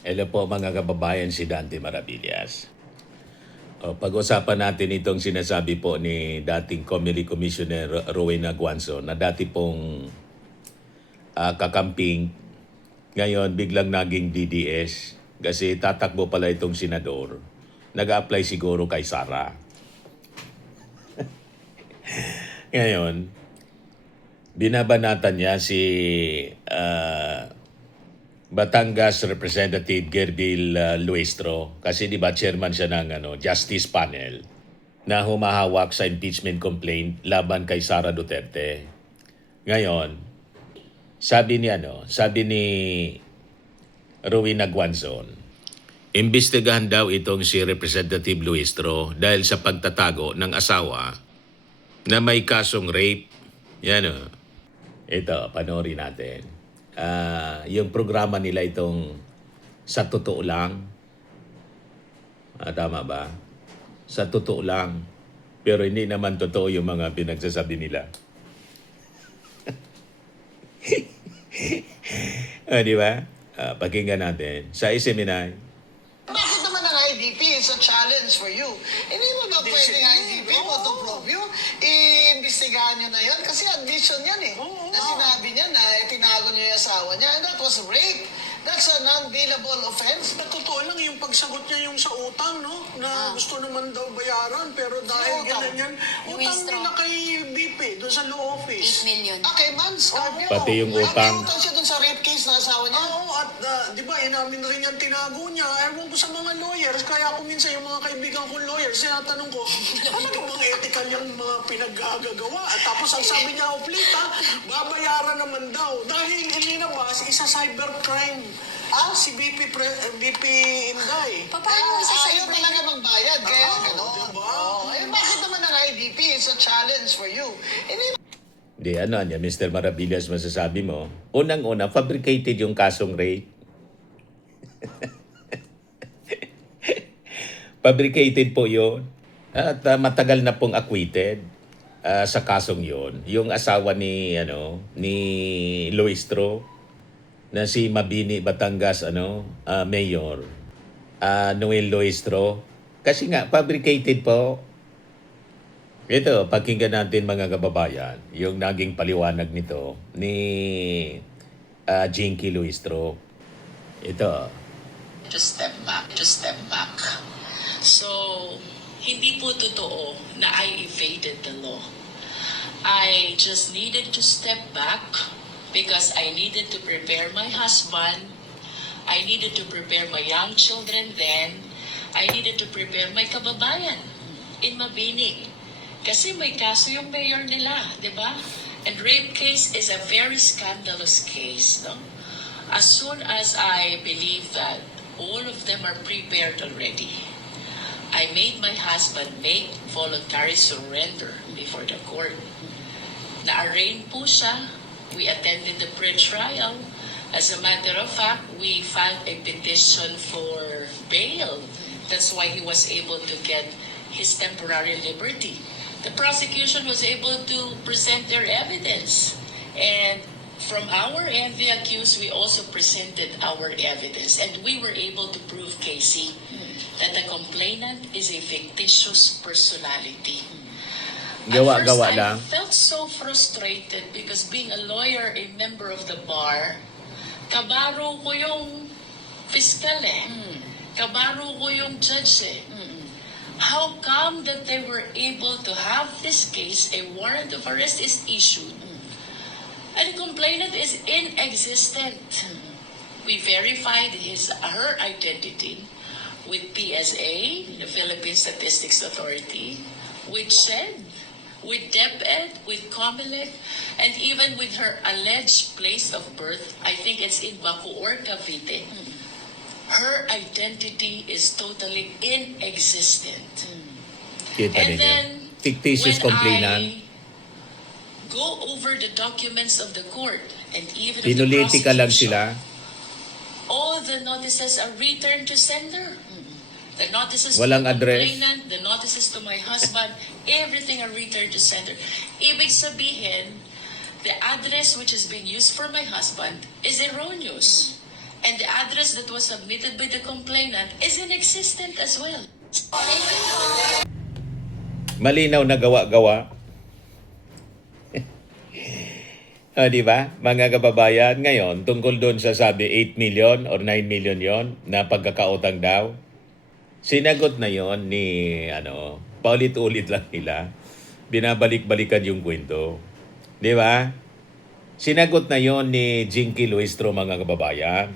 Hello po mga kababayan, si Dante Maravillas. Pag-usapan natin itong sinasabi po ni dating Comelec Commissioner Rowena Guanzo na dati pong kakamping, ngayon biglang naging DDS kasi tatakbo pala itong senador. Nag-a-apply siguro kay Sara. Ngayon, binabanatan niya si Batangas Representative Gerbil Luestro kasi di ba chairman siya ng Justice Panel na humahawak sa impeachment complaint laban kay Sara Duterte. Ngayon, sabi ni Rowena Guanzon, imbestigahan daw itong si Representative Luestro dahil sa pagtatago ng asawa na may kasong rape. Yan o. Ito, panoorin natin. Yung programa nila itong Sa Totoo Lang. Tama ba? Sa Totoo Lang. Pero hindi naman totoo yung mga pinagsasabi nila. Di ba? Pakinggan natin. Sa Isiminay. Bakit naman ang IDP is a challenge for you? Hindi mo ba pwedeng IDP mo to prove you? Iimbestigahan nyo na yun? Kasi admission yan eh. Na sinabi niya na tinago niya yung asawa niya. And that was rape. That's a non-bailable offense. Sa totoo lang, yung pagsagot niya yung sa utang, no? Na gusto naman daw bayaran, pero dahil ganun yan, utang nila kay BP, doon sa law office. 8 million. Okay, man, Scorpio. Pati yung utang. May utang siya dun sa rape case na asawa niya. Oo, at di ba, inamin rin yung tinago niya. Ewan ko sa mga lawyers, kaya ako minsan yung mga kaibigan kong lawyers, sinatanong ko, ano bang ethical yung mga pinag-agagawa? At tapos ang sabi niya, babayaran naman daw. Dahil inilabas, isa cybercrime. Si BP Inday. Paano isa sa Ayaw talaga magbayad, kaya gano'n. Diba? Bakit naman ang IDP is a challenge for you? Di niya, Mr. Maravillas, masasabi mo. Unang-una, fabricated yung kasong rape. Fabricated po yun. At matagal na pong acquitted sa kasong yun. Yung asawa ni Luistro, na si Mabini Batangas Mayor Noel Luistro. Kasi nga, fabricated po. Ito, pakinggan natin mga kababayan, yung naging paliwanag nito ni Jinky Luistro. Ito. Just step back. So, hindi po totoo na I evaded the law. I just needed to step back because I needed to prepare my husband. I needed to prepare my young children then. I needed to prepare my kababayan in Mabini. Kasi may kaso yung mayor nila, di ba? And rape case is a very scandalous case, no? As soon as I believe that all of them are prepared already, I made my husband make voluntary surrender before the court. Na-arraign po siya. We attended the pre-trial. As a matter of fact, we filed a petition for bail. That's why he was able to get his temporary liberty. The prosecution was able to present their evidence. And from our end, the accused, we also presented our evidence. And we were able to prove, Casey, that the complainant is a fictitious personality. Gawa-gawa lang. I felt so frustrated because being a lawyer, a member of the bar, kabaro ko yung fiscal kabaro ko yung judge How come that they were able to have this case, a warrant of arrest is issued, and the complainant is inexistent? We verified her identity with PSA, the Philippine Statistics Authority, with SHED, with DepEd, with Comelec, and even with her alleged place of birth. I think it's in Bacoor, Cavite. Her identity is totally inexistent. Kita And ninyo. then, Fictitious when complainant. I go over the documents of the court, and even of the Pinulitika lang prosecution, sila. all the notices are returned to sender. The notices Walang to the address. complainant, the notices to my husband, everything are returned to sender. Ibig sabihin, the address which is being used for my husband is erroneous. And the address that was submitted by the complainant is inexistent as well. Malinaw na gawa-gawa. O, di ba? Mga kababayan, ngayon, tungkol doon sa sabi 8 million or 9 million yon na pagkakautang daw, sinagot na yon ni, paulit-ulit lang nila. Binabalik-balikan yung kwento. Di ba? Sinagot na yon ni Jinky Luistro, mga kababayan.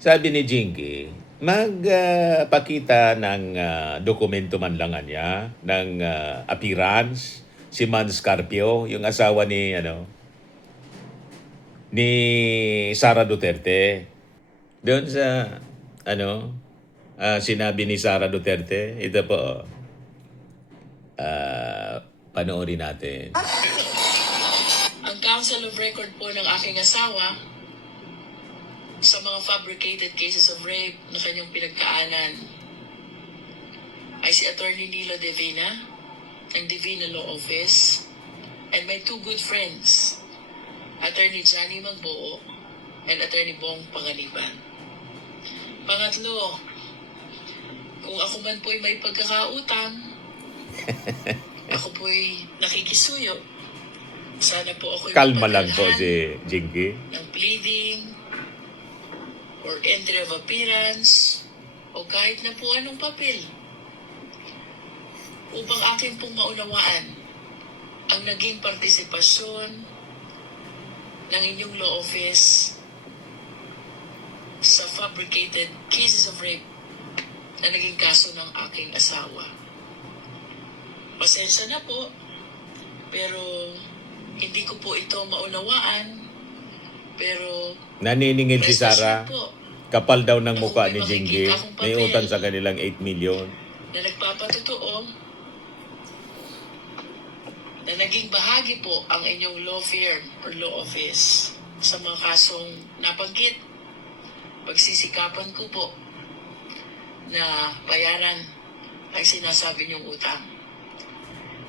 Sabi ni Jinky, magpakita ng dokumento man lang niya, ng appearance, si Man Scarpio, yung asawa ni Sara Duterte. Doon sa, sinabi ni Sara Duterte, ito po, panoorin natin. Ang Council of Record po ng aking asawa sa mga fabricated cases of rape na kanyang pinagkaanan ay si Attorney Nilo Divina ng Divina Law Office and my two good friends, Attorney Johnny Magboo and Attorney Bong Panganiban. Pangatlo, kung ako man po'y may pagkakautang, ako po'y nakikisuyo. Sana po ako'y Kalma lang po mapagdalhan si Jinky. ng pleading or entry of appearance o kahit na po anong papel upang akin pong maunawaan ang naging partisipasyon ng inyong law office sa fabricated cases of rape na naging kaso ng aking asawa. Pasensya na po, pero hindi ko po ito maunawaan, pero Naniningil si Sara. prestasyon po Kapal daw ng Ako mukha may ni Jinky. makikita akong May papel. utang sa kanilang 8 million. na nagpapatotoo na naging bahagi po ang inyong law firm or law office sa mga kasong nabanggit. Pagsisikapan ko po na bayaran ang sinasabi niyong utang.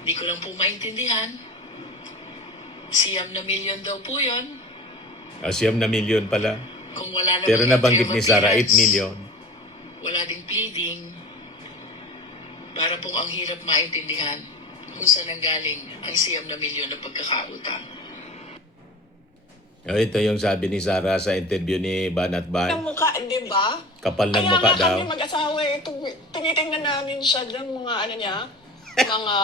Hindi ko lang po maintindihan. Siyam na milyon daw po yun. Siyam na milyon pala. Kung wala namang Pero nabanggit entry ni of Sara 8 appearance, million. wala ding pleading, para pong ang hirap maintindihan kung saan nanggaling ang siyam na milyon na pagkakautang. Ito yung sabi ni Sara sa interview ni Banat Ang Ban. mukha, di ba? Kapal ng Kaya mukha nga daw. kami mag-asawa, tinitingnan namin siya ng mga mga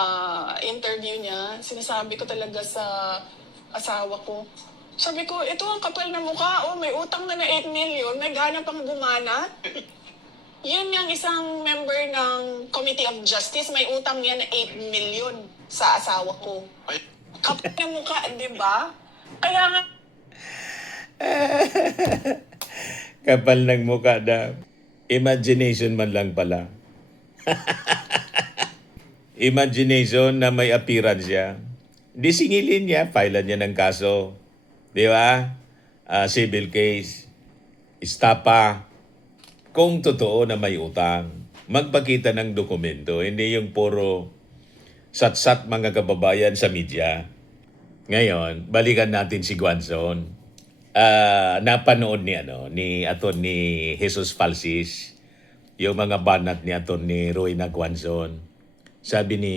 interview niya. Sinasabi ko talaga sa asawa ko. Sabi ko, ito ang kapal na mukha, may utang na 8 million, naghanap ang gumana. Yun yung isang member ng Committee of Justice, may utang yan na 8 million sa asawa ko. Kapal na mukha, di ba? Kaya nga, Kapal ng mukha daw. Imagination man lang pala. Imagination na may appearance siya. Di singilin niya, filean niya ng kaso. Di ba? Civil case. Istapa. Kung totoo na may utang, magpakita ng dokumento. Hindi yung puro sat-sat mga kababayan sa media. Ngayon, balikan natin si Guanzon. Napanood ni Atty. Jesus Falsis, yung mga banat ni Atty. Rowena Guanzon. Sabi ni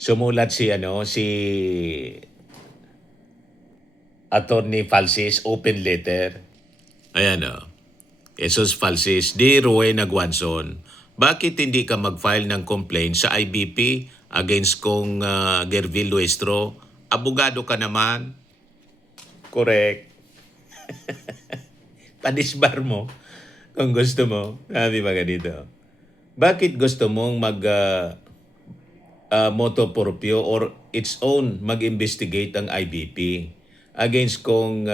sumulat si Atty. Falsis open letter. Ayan Jesus Falsis, Dear Rowena Guanzon, bakit hindi ka mag-file ng complaint sa IBP against kong Gervil Luestro? Abogado ka naman. Correct. Padisbar mo kung gusto mo. Sabi ba ganito? Bakit gusto mong motu proprio or its own mag-investigate ang IBP against kong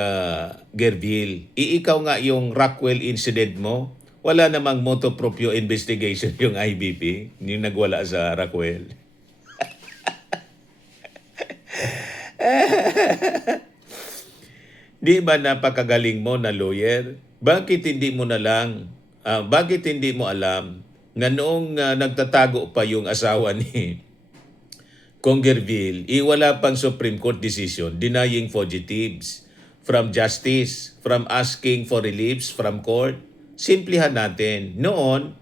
Gervil? Ikaw nga yung Rockwell incident mo. Wala namang motu proprio investigation yung IBP. Yung nagwala sa Rockwell. Di ba napakagaling mo na lawyer? Bakit hindi mo alam na noong nagtatago pa yung asawa ni Kong Gervil, wala pang Supreme Court decision denying fugitives from justice, from asking for reliefs from court. Simplihan natin. Noon,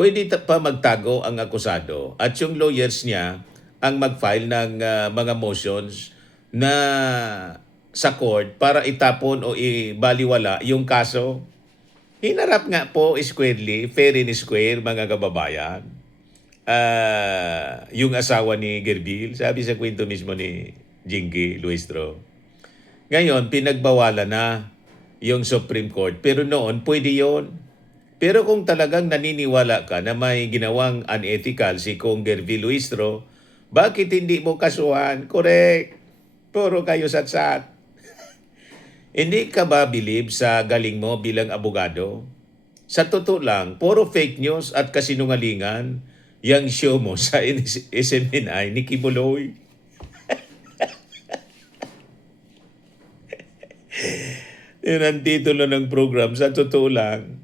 pwede pa magtago ang akusado at yung lawyers niya ang mag-file ng mga motions na sa court para itapon o ibaliwala yung kaso. Hinarap nga po squarely, fair and square, mga kababayan. Yung asawa ni Gerbil, sabi sa kwento mismo ni Jinky Luistro. Ngayon, pinagbawalan na yung Supreme Court. Pero noon, pwede yon. Pero kung talagang naniniwala ka na may ginawang unethical si Kong Gerbil Luistro, bakit hindi mo kasuhan? Correct. Puro kayo satsat. Hindi ka ba believe sa galing mo bilang abogado? Sa totoo lang, puro fake news at kasinungalingan yung show mo sa SMNI ni Kibuloy. Yun ang titulo ng program, sa totoo lang.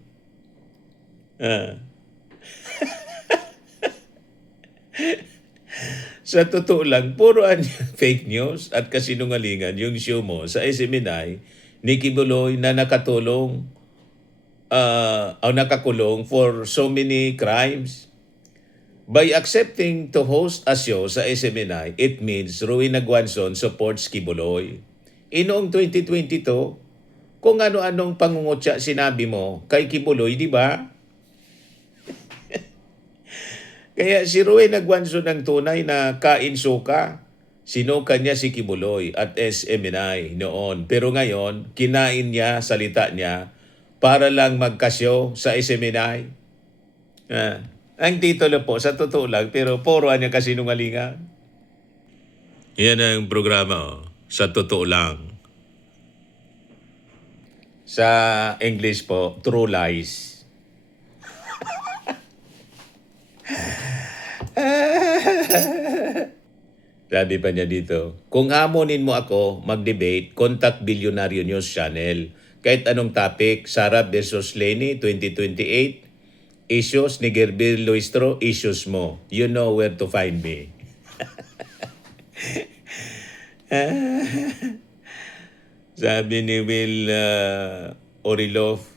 Sa totoo lang, puro fake news at kasinungalingan yung show mo sa SMNI ni Kibuloy na nakatulong o nakakulong for so many crimes. By accepting to host a show sa SMNI, it means Rowena Guanzon supports Kibuloy. Noong 2022, kung ano-anong pangungutya sinabi mo kay Kibuloy, di ba? Kaya si Rowena Guanzon ang tunay na kainsuka. Sinuka niya si Kibuloy at SMNI noon. Pero ngayon, kinain niya, salita niya, para lang magkasyo sa SMNI. Ang titulo po, sa totoo lang, pero puro niya kasinungalingan. Yan ang programa, sa totoo lang. Sa English po, True Lies. Sabi pa niya dito, kung hamonin mo ako mag-debate, contact Bilyonaryo News Channel. Kahit anong topic, Sara versus Lenny 2028, issues ni Gerbil Luistro, issues mo. You know where to find me. Sabi ni Will Orilov,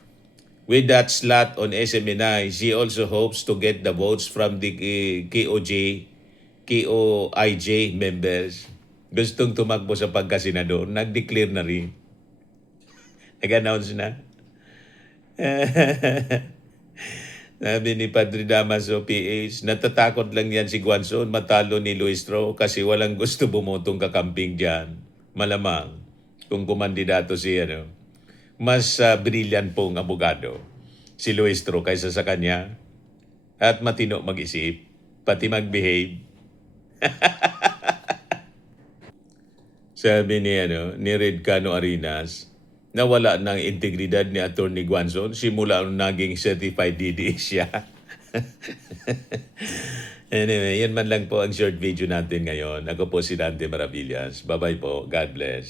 with that slot on SMNI, she also hopes to get the votes from the KOIJ members. Gustong tumakbo sa pagkasenador, nag-declare na rin. Nag-announce na. Sabi ni Padre Damaso PH, natatakot lang yan si Guanzon matalo ni Luistro kasi walang gusto bumotong kakamping dyan. Malamang kung kumandidato si mas brilliant pong abogado si Luistro kaysa sa kanya at matino mag-isip, pati mag-behave. Sabi ni Redcano Arenas, nawala ng integridad ni Atty. Guanzon simula nung naging certified DDS siya. Anyway, yan man lang po ang short video natin ngayon. Ako po si Dante Maravillas. Bye-bye po. God bless.